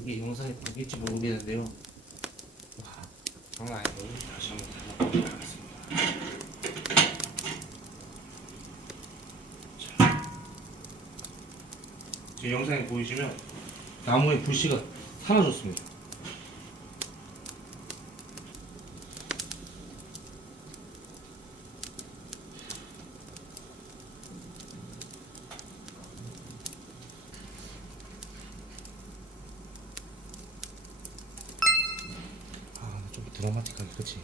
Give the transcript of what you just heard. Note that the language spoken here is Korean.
이게 영상에 담길지 모르겠는데요. 와, 장난 아니고 다시 한번 닫아보도록 하겠습니다. 자, 지금 영상에 보이시면 나무의 불씨가 사라졌습니다. 좀 드라마틱하게, 그치?